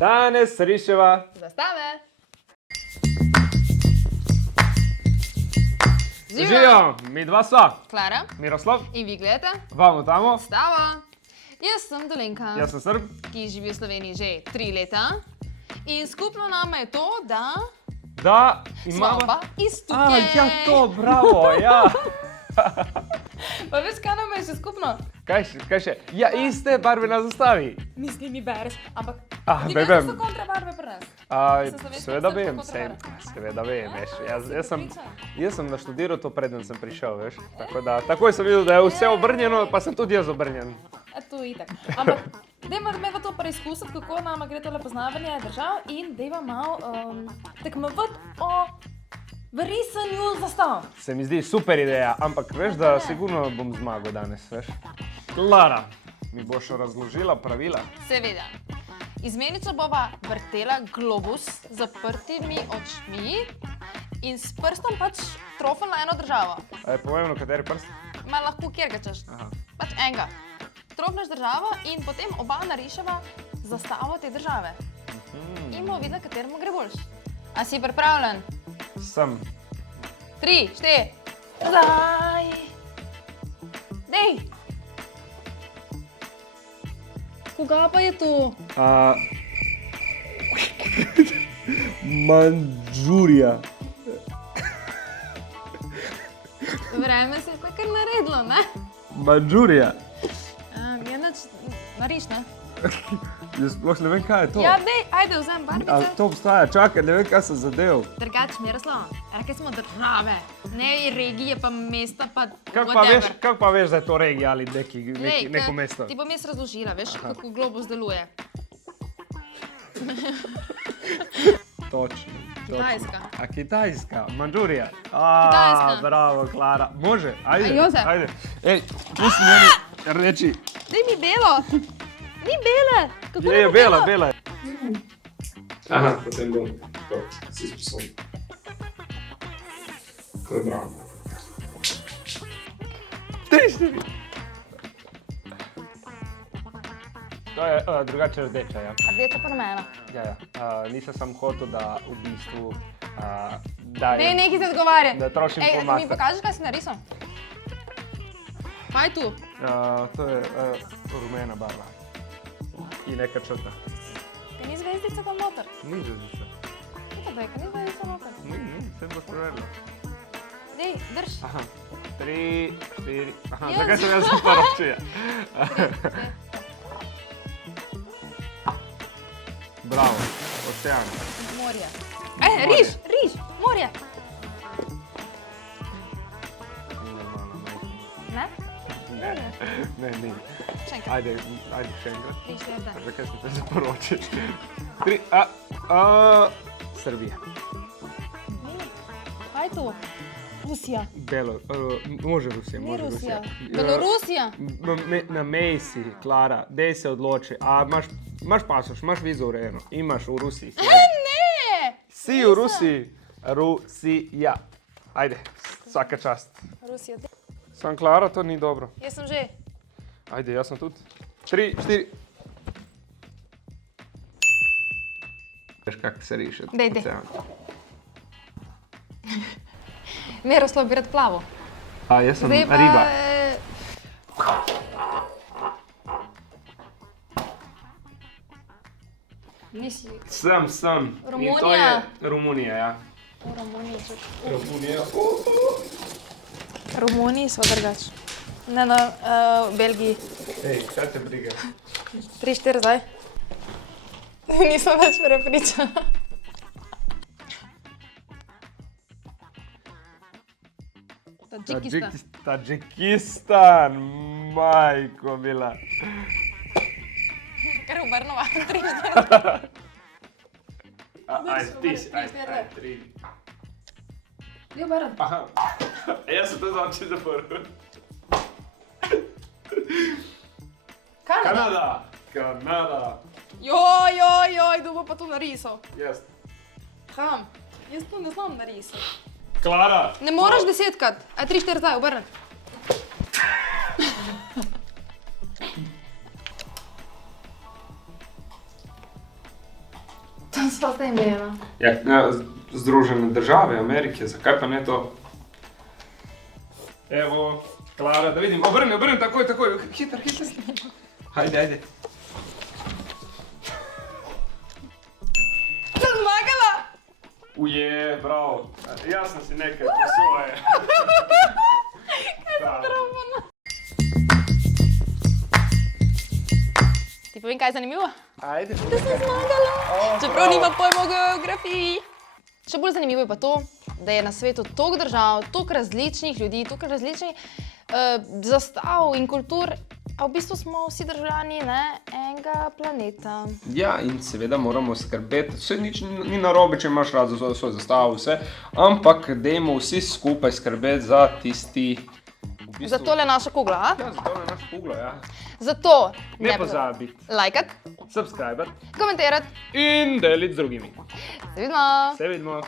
Danes riševa Zastave. Živijo, mi dva sva. Klara Miroslav, in vi gledate vamo tamo. Zastavo. Jaz sem Dolenka, Jaz sem Srb. ki živi v Sloveniji že 3 leta. In skupno nama je to, da Da smo imamo... pa iz tukaj. Ja, to, bravo, ja. Pa veš, kaj nama je še skupno? Kaj še? Ja, iste barve na zastavi. Mislim, mi bereš, ampak ti vem. veš, da so kontrabarve pri nas. Seveda sem vem, kontrabarve. seveda vem, veš. Sem Jaz sem naštudiral to, preden sem prišel, veš. Tako da, takoj sem videl, da je vse obrnjeno, pa sem tudi jaz obrnjen. To je itak. Ampak dajmo me to preizkusiti, kako nama gre tole poznavanje držav in dajmo malo tekmovati o risanju zastav. Se mi zdi super ideja, ampak veš, da sigurno bom zmagal danes, veš. Klara, mi boš razložila pravila? Seveda. Izmenično bova vrtela globus z zaprtimi očmi in s prstom pač trofil na eno državo. A je pomembno, kateri prst? Ma lahko kjer ga češ. Pač enega. Trofneš državo in potem oba nariševa zastavo te države. In bomo videli, kateremu gre boljš. A si pripravljen? Sem. 3, 4, nazaj! Dej! Koga pa je tu? Mandžurija. Vreme se je pa kar naredilo, ne? Mandžurija. Je nič, nariš, ne? Jaz sploh ne vem, kaj je to. Ja, dej, ajde, vzem A barvice. to obstaja, čakaj, ne vem, kaj sem zadev. Drugač, Miroslav, rekli smo države, ne regije, pa mesta, pa Kako pa veš, da je to regija ali Glej, neko mesto? Ti bom jaz razložila, veš, kako globus deluje. Točno. Kitajska. A Kitajska, Mandžurija. Kitajska. Bravo, Klara. Može, ajde, A Jože? ajde. Ej, tu si meni rdeči. Daj mi belo. Ni bele. Kako Je, bela, bela. Aha, potem bom to si sposoben. Tako je bravo. 3, 4. To je drugače rdeča, ja. Rdeča pa rumena. Ja. Nisem sam hotel, da v bistvu Dej, nekaj se odgovarja. Da trošim Ej, flomaster. mi pokažeš, kaj si narisal? Kaj je tu? To je rumena barva. In neka črta. Kaj ni zvezdica tam noter? Ni zvezdica. Kaj da je, kaj ni zvezdica noter? Ni, sem boš preverila. Dej, drž. Aha, 3, 4, aha, Jaz. zakaj sem jaz sporočil? Bravo, ocean. Morje. Riž, morje. Ni normalno, Ne? ne, ni. Še enkrat. Ajde še enkrat. 3, 4, da. Zakaj sem te zaporočil? 3, Srbija. Kaj je tu? Rusija. Može Rusija, Ni može Rusija. Rusija. Belorusija. Na meji si, Klara, dej se odloči. A imaš pasoš, imaš vizo urejeno, imaš v Rusiji. Ne! Si v Rusiji. Rusija. Ajde, vsaka čast. Rusija. Sam Klara, to ni dobro. Jaz sem že. Ajde, jaz sem tudi. 3, 4. Veš, kako se riše Dej. ocean. Miroslav bi rad plavo. A, jaz sem Zdaj pa... riba. Nisi Sem. Romunija? In to je Romunija, ja. v Romuniji. Romunija. V Romuniji smo drugač. Ne, v Belgiji. Ej, kaj te briga? 3, 4, zdaj. Nisem več prepričana. Tadžikistan. Tadžikistan, majko bila. Kar obrnova. 3, 4. Ajde, ti si, Tri, štiri. ajde, 3. Gdje obrn? Aha, jaz sem to znači zaprl. Kanada. Kanada. Joj, kdo bo pa to narisal? Jaz. Kam? Jaz to ne znam narisati. Klara. Ne moraš 10krat. 3, 4, zdaj, obrni. Sva sta imena. Ja, Združene države Amerike, zakaj pa ne to? Evo, Klara, da vidim, obrni, takoj, hiter. Ajde. Sem zmagala! Uje, bravo. Jaz sem si nekaj po svoje. Ti povem, kaj je zanimivo? Ajde. Da sem zmagala! Čeprav nima pojma o geografiji. Še bolj zanimivo je pa to, da je na svetu toliko držav, toliko različnih ljudi, toliko različnih zastav in kultur, a v bistvu smo vsi državljani enega planeta. Ja, in seveda moramo skrbeti, vse nič ni narobe, če imaš rad za svoj zastav, vse, ampak dajmo vsi skupaj skrbeti za tisti... Za tole našo kuglo, a? Ja, za tole našo kuglo, ja. Zato Ne pozabiti, lajkat, subscribati komentirati. in deliti z drugimi. Se vidimo! Se vidimo.